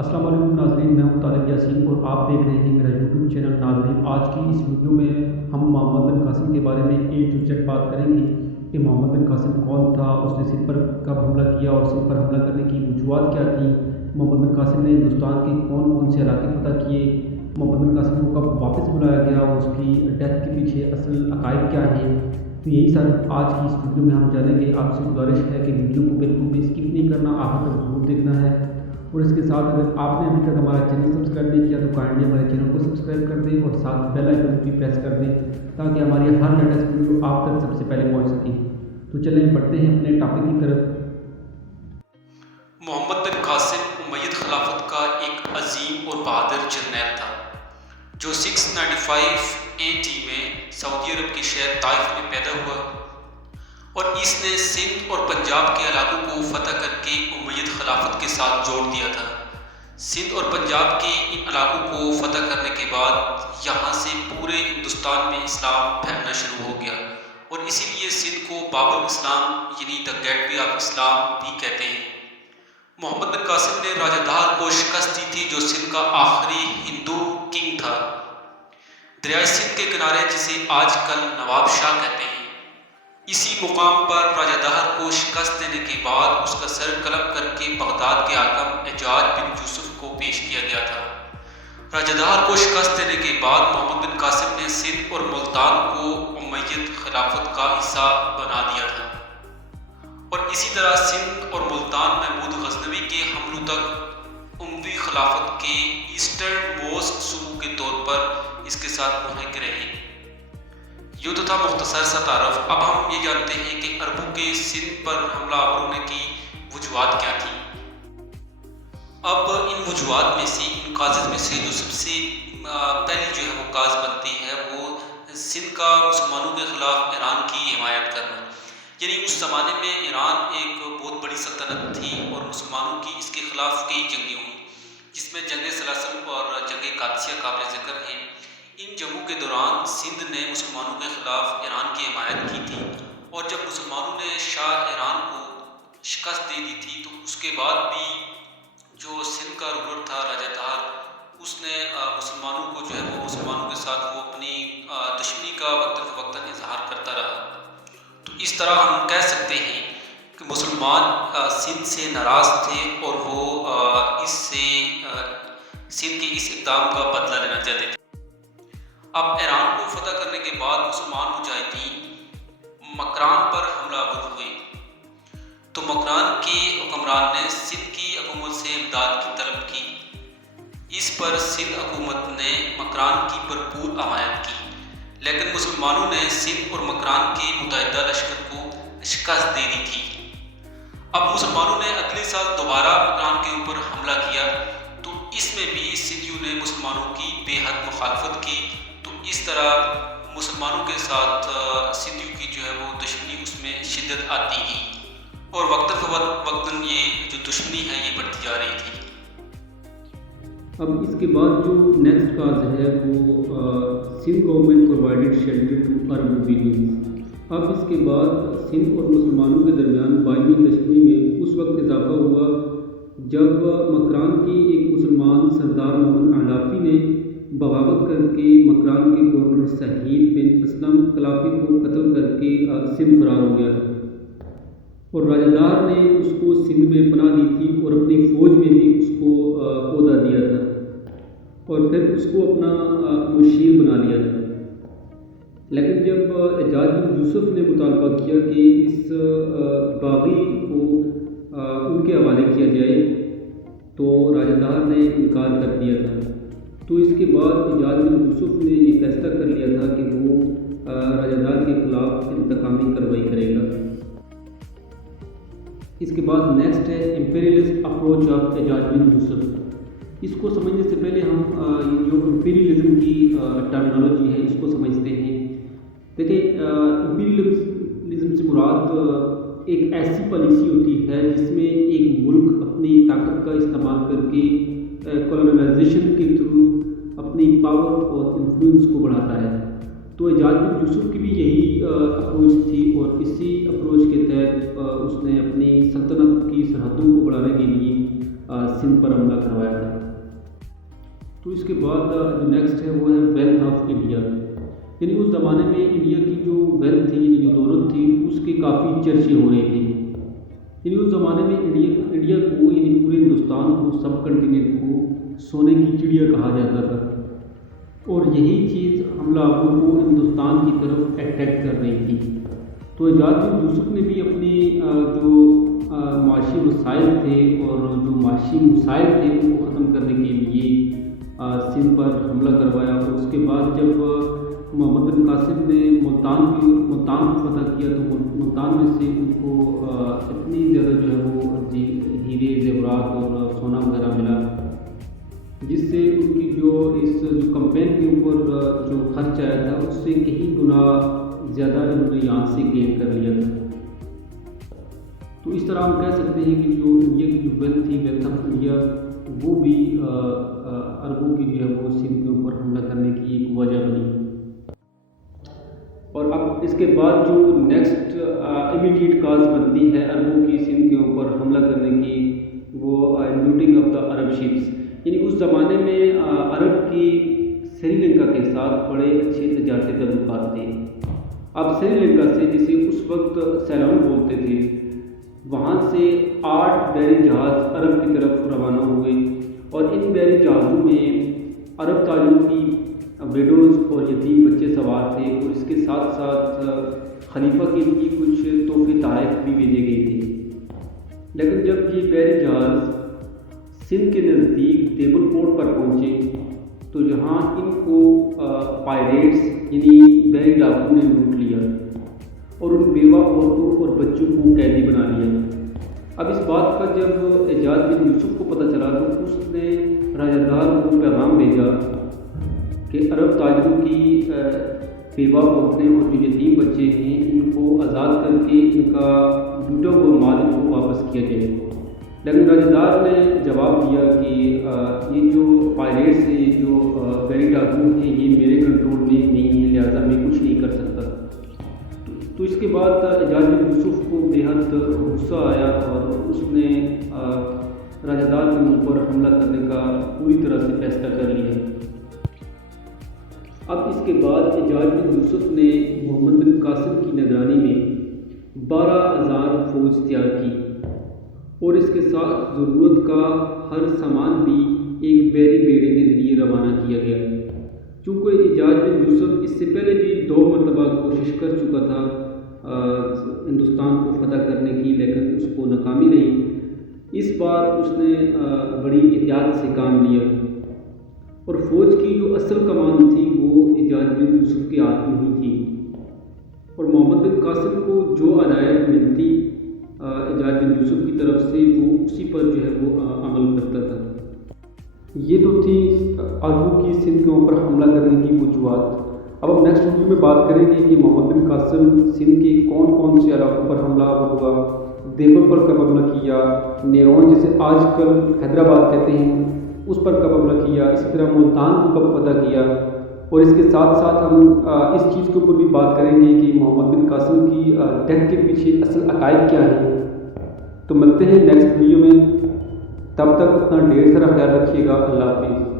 السلام علیکم ناظرین، میں ہوں طارق یاسین اور آپ دیکھ رہے ہیں میرا یوٹیوب چینل۔ ناظرین، آج کی اس ویڈیو میں ہم محمد بن قاسم کے بارے میں A to Z بات کریں گے کہ محمد بن قاسم کون تھا، اس نے سندھ پر کب حملہ کیا اور سندھ پر حملہ کرنے کی وجوہات کیا تھیں، محمد بن قاسم نے ہندوستان کے کون کون سے علاقے فتح کیے، محمد بن قاسم کو کب واپس بلایا گیا اور اس کی ڈیتھ کے پیچھے اصل عقائد کیا ہیں۔ تو یہی سر آج کی اس ویڈیو میں ہم جانیں گے۔ آپ سے گزارش ہے کہ ویڈیو کو بالکل بھی اسکپ نہیں کرنا، آخر تک ضرور دیکھنا ہے، اور اس کے ساتھ اگر آپ نے ابھی تک ہمارا چینل سبسکرائب نہیں کیا تو کائنڈلی ہمارے چینل کو سبسکرائب کر دیں اور ساتھ بیل آئیکن بھی پریس کر دیں تاکہ ہماری ہر لیٹسٹ ویڈیو آپ تک سب سے پہلے پہنچ سکے۔ تو چلیں بڑھتے ہیں اپنے ٹاپک کی طرف۔ محمد بن قاسم امید خلافت کا ایک عظیم اور بہادر جرنیل تھا جو 695 AD میں سعودی عرب کے شہر طائف میں پیدا ہوا، اور اس نے سندھ اور پنجاب کے علاقوں کو فتح کر کے امید خلافت کے ساتھ جوڑ دیا تھا۔ سندھ اور پنجاب کے ان علاقوں کو فتح کرنے کے بعد یہاں سے پورے ہندوستان میں اسلام پھیلنا شروع ہو گیا، اور اسی لیے سندھ کو باب الاسلام یعنی دا گیٹ وے آف اسلام بھی کہتے ہیں۔ محمد بن قاسم نے راجہ دہر کو شکست دی تھی جو سندھ کا آخری ہندو کنگ تھا، دریائے سندھ کے کنارے جسے آج کل نواب شاہ کہتے ہیں۔ اسی مقام پر راجہ دہر کو شکست دینے کے بعد اس کا سر قلم کر کے بغداد کے حاکم اعجاج بن یوسف کو پیش کیا گیا تھا۔ راجہ دہر کو شکست دینے کے بعد محمد بن قاسم نے سندھ اور ملتان کو امید خلافت کا حصہ بنا دیا تھا، اور اسی طرح سندھ اور ملتان محمود غزنوی کے حملوں تک اموی خلافت کے ایسٹرن موسٹ صوبوں کے طور پر اس کے ساتھ منحق رہے۔ یہ تو تھا مختصر سا تعارف۔ اب ہم یہ جانتے ہیں کہ عربوں کے سندھ پر حملہ آور ہونے کی وجوہات کیا تھیں۔ اب ان وجوہات میں سے، ان کازز میں سے جو سب سے پہلی جو ہے وہ کاز بنتی ہے وہ سندھ کا مسلمانوں کے خلاف ایران کی حمایت کرنا۔ یعنی اس زمانے میں ایران ایک بہت بڑی سلطنت تھی اور مسلمانوں کی اس کے خلاف کئی جنگیں ہوئیں، جس میں جنگ سلاسل اور جنگ قادسیہ قابل ذکر ہیں۔ ان جنگوں کے دوران سندھ نے مسلمانوں کے خلاف ایران کی حمایت کی تھی، اور جب مسلمانوں نے شاہ ایران کو شکست دے دی تھی تو اس کے بعد بھی جو سندھ کا رولر تھا راجہ دہر، اس نے مسلمانوں کو جو ہے وہ مسلمانوں کے ساتھ وہ اپنی دشمنی کا وقتاً فوقتاً اظہار کرتا رہا۔ تو اس طرح ہم کہہ سکتے ہیں کہ مسلمان سندھ سے ناراض تھے اور وہ اس سے سندھ کے اس اقدام کا بدلہ لینا چاہتے تھے۔ اب ایران کو فتح کرنے کے بعد مسلمان مجاہدین مکران پر حملہ آور ہوئے، تو مکران کے حکمران نے سندھ کی حکومت سے امداد کی طلب کی۔ اس پر سندھ حکومت نے مکران کی بھرپور حمایت کی، لیکن مسلمانوں نے سندھ اور مکران کے متحدہ لشکر کو شکست دے دی تھی۔ اب مسلمانوں نے اگلے سال دوبارہ مکران کے اوپر حملہ کیا، تو اس میں بھی سندھیوں نے مسلمانوں کی بے حد مخالفت کی۔ تو اس طرح مسلمانوں کے ساتھ سندھیوں کی جو ہے وہ دشمنی اس میں شدت آتی گئی، اور وقتاً یہ جو دشمنی ہے یہ بڑھتی جا رہی تھی۔ اب اس کے بعد جو نیکسٹ کاز ہے وہ Sindh government provided shelter to Arab opinions. اب اس کے بعد سندھ اور مسلمانوں کے درمیان باہمی دشمنی میں اس وقت اضافہ ہوا جب مکران کے ایک مسلمان سردار محمد علافی نے بغاوت کر کے مکران کے گورنر سہیل بن اسلم کلافی کو قتل کر کے سندھ فرار ہو گیا تھا، اور راجہ دہر نے اس کو سندھ میں پناہ دی تھی اور اپنی فوج میں بھی اس کو عہدہ دیا تھا، اور پھر اس کو اپنا مشیر بنا لیا تھا۔ لیکن جب اعجاز بن یوسف نے مطالبہ کیا کہ اس باغی کو ان کے حوالے کیا جائے تو راجہ دہر نے انکار کر دیا تھا۔ تو اس کے بعد اعجاز بن یوسف نے یہ فیصلہ کر لیا تھا کہ وہ راجہ دہر کے خلاف انتقامی کارروائی کرے گا۔ اس کے بعد نیکسٹ ہے امپیریلسٹ اپروچ آف اعجاز بن یوسف۔ اس کو سمجھنے سے پہلے ہم جو امپیریلزم کی ٹرمینالوجی ہے اس کو سمجھتے ہیں۔ دیکھیں، امپیریلزم سے مراد ایک ایسی پالیسی ہوتی ہے جس میں ایک ملک اپنی طاقت کا استعمال کر کے کولونائزیشن کے تھرو اپنی پاور اور انفلوئنس کو بڑھاتا ہے۔ تو اعجاز بن یوسف کی بھی یہی اپروچ تھی، اور اسی اپروچ کے تحت اس نے اپنی سلطنت کی سرحدوں کو بڑھانے کے لیے سندھ پر حملہ کروایا تھا۔ تو اس کے بعد جو نیکسٹ ہے وہ ہے ویلتھ آف انڈیا، یعنی اس زمانے میں انڈیا کی جو ویلتھ تھی، یعنی جو دولت تھی، اس کے کافی چرچے ہو رہے تھے۔ یعنی اس زمانے میں انڈیا کو، یعنی پورے ہندوستان کو، سب کنٹیننٹ کو سونے کی چڑیا کہا جاتا تھا، اور یہی چیز حملہ آوروں کو ہندوستان کی طرف اٹریکٹ کر رہی تھی۔ تو ایجاد بن یوسف نے بھی اپنی جو معاشی وسائل تھے اور جو معاشی مسائل تھے ان کو ختم کرنے کے لیے سندھ پر حملہ کروایا، اور اس کے بعد جب محمد بن قاسم نے ملتان کو فتح کیا تو ملتان میں سے ان کو اتنی زیادہ جو ہے وہ ہیرے زیورات اور سونا وغیرہ ملا، جس سے ان کی جو کمپین کے اوپر جو خرچ آیا تھا اس سے کہیں گنا زیادہ انہوں نے یہاں سے گین کر لیا تھا۔ تو اس طرح ہم کہہ سکتے ہیں کہ جو انڈیا کی جو ویلتھ تھی، ویلتھ آف انڈیا، وہ بھی عربوں کی جو ہے وہ سندھ کے اوپر حملہ کرنے کی ایک وجہ بنی۔ اور اب اس کے بعد جو نیکسٹ امیڈیٹ کاز بنتی ہے عربوں کی سندھ کے اوپر حملہ کرنے کی، وہ looting of the Arab ships, یعنی اس زمانے میں عرب کی سری لنکا کے ساتھ بڑے اچھے تجارتی تعلقات تھے۔ اب سری لنکا سے، جسے اس وقت سیلون بولتے تھے، وہاں سے 8 بحری جہاز عرب کی طرف روانہ ہوئے، اور ان بحری جہازوں میں عرب تاجروں کی ویڈوز اور یتیم بچے سوار تھے، اور اس کے ساتھ ساتھ خلیفہ کے لیے کچھ تحفے تحائف بھی بھیجے گئے تھے۔ لیکن جب یہ بحری جہاز سندھ کے نزدیک دیبل پورٹ پر پہنچے تو یہاں ان کو پائریٹس یعنی بحری ڈاکو نے لوٹ لیا اور ان بیوہ عورتوں اور بچوں کو قیدی بنا لیا۔ اب اس بات کا جب ایجاد بن یوسف کو پتہ چلا تو اس نے راجہ دار کو پیغام بھیجا کہ عرب تاجروں کی بیوہ عورتیں اور جو یتیم بچے ہیں ان کو آزاد کر کے ان کا لوٹا ہوا مال کو واپس کیا جائے۔ لیکن راجہ دار نے جواب دیا کہ یہ جو پائریٹس ہیں، جو بحری ڈاکو ہیں، یہ میرے کنٹرول میں نہیں ہے، لہٰذا میں کچھ نہیں کر سکتا۔ تو اس کے بعد ایجاد بن یوسف کو بے حد غصہ آیا اور اس نے راجہ دار کے منہ پر حملہ کرنے کا پوری طرح سے فیصلہ کر لیا۔ اب اس کے بعد ایجاد بن یوسف نے محمد بن قاسم کی نگرانی میں 12,000 فوج تیار کی، اور اس کے ساتھ ضرورت کا ہر سامان بھی ایک بحری بیڑے کے ذریعے روانہ کیا گیا۔ چونکہ ایجاد بن یوسف اس سے پہلے بھی 2 مرتبہ کوشش کر چکا تھا ہندوستان کو فتح کرنے کی، لیکن اس کو ناکامی رہی۔ اس بار اس نے بڑی احتیاط سے کام لیا، اور فوج کی جو اصل کمان تھی وہ ایجاد بن یوسف کے ہاتھ میں ہی تھی، اور محمد بن قاسم کو جو ہدایت ملتی ایجاد بن یوسف کی طرف سے وہ اسی پر جو ہے وہ عمل کرتا تھا۔ یہ تو تھی عربوں کی سندھ کے اوپر حملہ کرنے کی وجوہات۔ اب ہم نیکسٹ ویڈیو میں بات کریں گے کہ محمد بن قاسم سندھ کے کون سے علاقوں پر حملہ ہوا، دیوبند پر کب حملہ کیا، نیرون جسے آج کل حیدرآباد کہتے ہیں اس پر کب حملہ کیا، اسی طرح ملتان کو کب فتح کیا، اور اس کے ساتھ ساتھ ہم اس چیز کے اوپر بھی بات کریں گے کہ محمد بن قاسم کی ڈیتھ کے پیچھے اصل عقائد کیا ہیں۔ تو ملتے ہیں نیکسٹ ویڈیو میں، تب تک اپنا ڈھیر سارا خیال رکھیے گا۔ اللہ حافظ۔